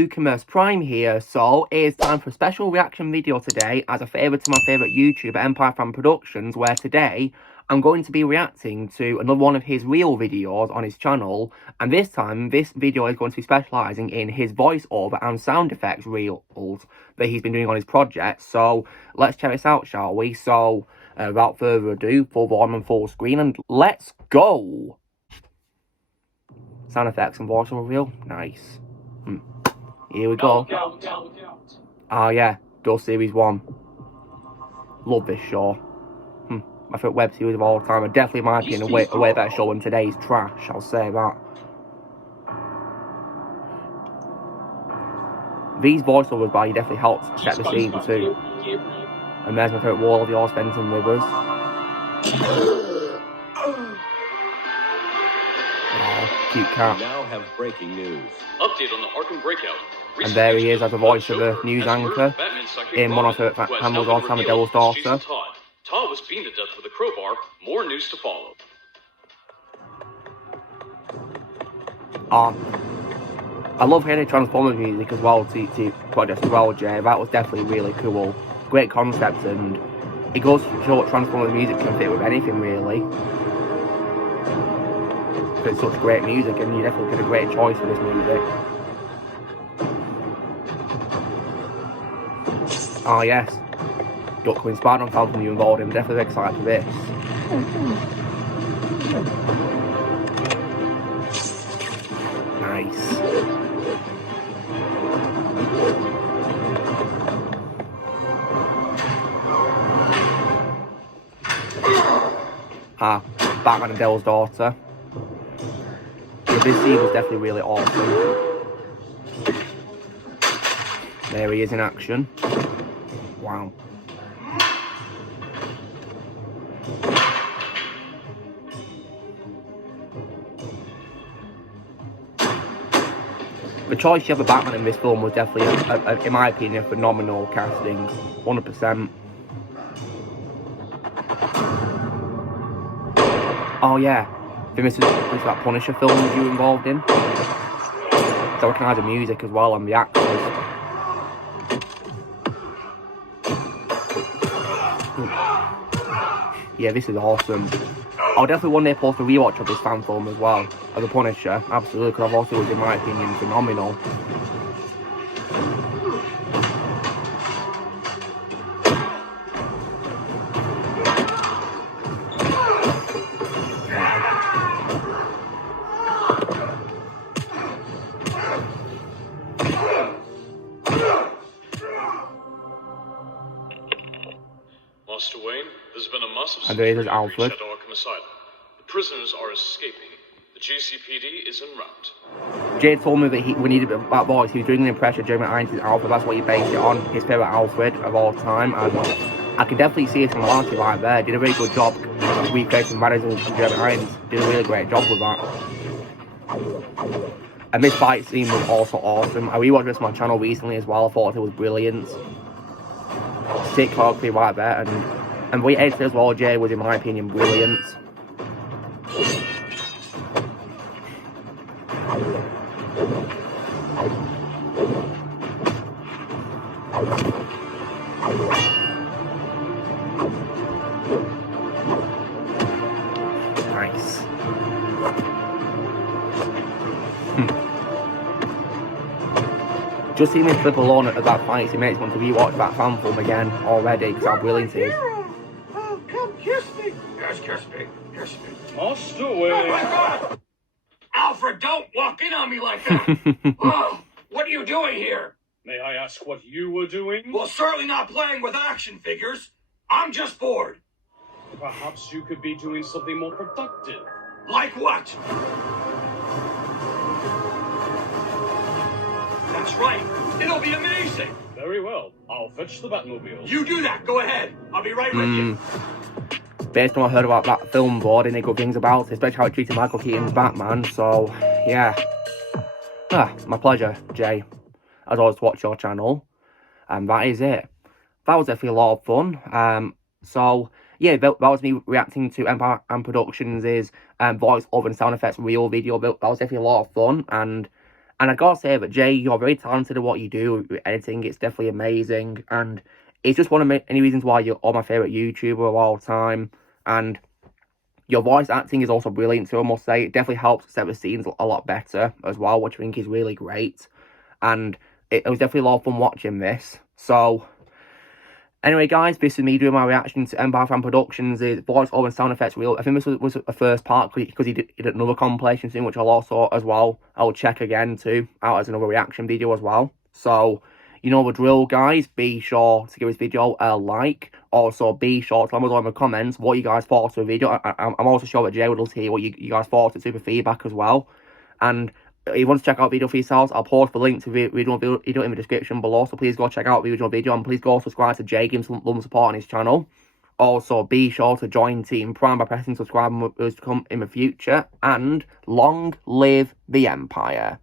Lucamus Prime here, so it is time for a special reaction video today as a favour to my favourite YouTuber, Empire Fan Productions, where today I'm going to be reacting to another one of his real videos on his channel, and this time, this video is going to be specialising in his voiceover and sound effects reels that he's been doing on his project, so let's check this out, shall we? So, without further ado, full volume and full screen, and let's go! Sound effects and voiceover reel, nice. Here we go. Oh yeah, Dust Series 1. Love this show. My favourite web series of all time. And definitely, in my opinion, a way better show than today's trash, I'll say that. These voiceovers by you definitely helped set the scene too. And there's my favourite wall of yours, Fenton Rivers. Oh, cute cat. Now have breaking news. Update on the Arkham breakout. And there he is as a voice of a news anchor in one of her Hamill's all-time Devil's Daughter. Todd was beaten to death with a crowbar. More news to follow. I love hearing Transformers music as well, to projects as well, Jay. That was definitely really cool. Great concept, and it goes to show what Transformers music can fit with anything, really. It's such great music, and you definitely did a great choice for this music. Oh yes, Duck Queen Spider-Man found from you involved. I'm definitely excited for this. Nice. Batman and Devil's Daughter. Yeah, this scene was definitely really awesome. There he is in action. Wow. The choice you have of Batman in this film was definitely, in my opinion, a phenomenal casting. 100%. Oh yeah, I think this is that Punisher film you were involved in. So I recognise the music as well and the actors. Yeah, this is awesome. I'll definitely one day post a rewatch of this fan film as well, as a Punisher, absolutely, because I've also was, in my opinion, phenomenal. Master Wayne, there's been a massive And there is Alfred. at Arkham Asylum. The prisoners are escaping. The GCPD is en route. Jade told me that when he did that voice, he was doing an impression of Jeremy Irons' Alfred. That's what he based it on, his favourite Alfred of all time. And I can definitely see his similarity right there. Did a really good job recreating the mannerisms of Jeremy Irons. Did a really great job with that. And this fight scene was also awesome. I rewatched this on my channel recently as well. I thought it was brilliant. Sick choreography right there, and what he edited as well, Jay, was in my opinion brilliant. Nice. Just seeing this clip alone at that fight, it makes me want to rewatch that fan film again already, because how brilliant it is. Oh, come kiss me. Yes, kiss me. Kiss me. Master Wayne. Oh my God! Alfred, don't walk in on me like that. Oh, what are you doing here? May I ask what you were doing? Well, certainly not playing with action figures. I'm just bored. Perhaps you could be doing something more productive. Like what? That's right. It'll be amazing. Very well. I'll fetch the Batmobile. You do that. Go ahead. I'll be right with you. Based on what I heard about that film board, and good things about it, especially how it treated Michael Keaton's Batman, so, yeah. My pleasure, Jay, as always, to watch your channel. And that is it. That was definitely a lot of fun. So, yeah, that was me reacting to Empire and Productions' voice over and sound effects real video. That was definitely a lot of fun, and And I gotta say that, Jay, you're very talented at what you do with editing. It's definitely amazing. And it's just one of many reasons why you're my favourite YouTuber of all time. And your voice acting is also brilliant too, I must say. It definitely helps set the scenes a lot better as well, which I think is really great. And it was definitely a lot of fun watching this. So, anyway, guys, this is me doing my reaction to Empire Fan Productions' voiceover and sound effects reel. I think this was a first part because he did another compilation thing, which I'll also, as well, I'll check again too, out as another reaction video as well. So, you know the drill, guys. Be sure to give this video a like. Also, be sure to let me know in the comments what you guys thought of the video. I'm also sure that Jay would love to hear what you guys thought of super feedback as well. And if you want to check out the video for yourselves, I'll post the link to the original video in the description below. So please go check out the original video, and please go subscribe to Jay, give him some love and support on his channel. Also, be sure to join Team Prime by pressing subscribe and us to come in the future. And long live the Empire.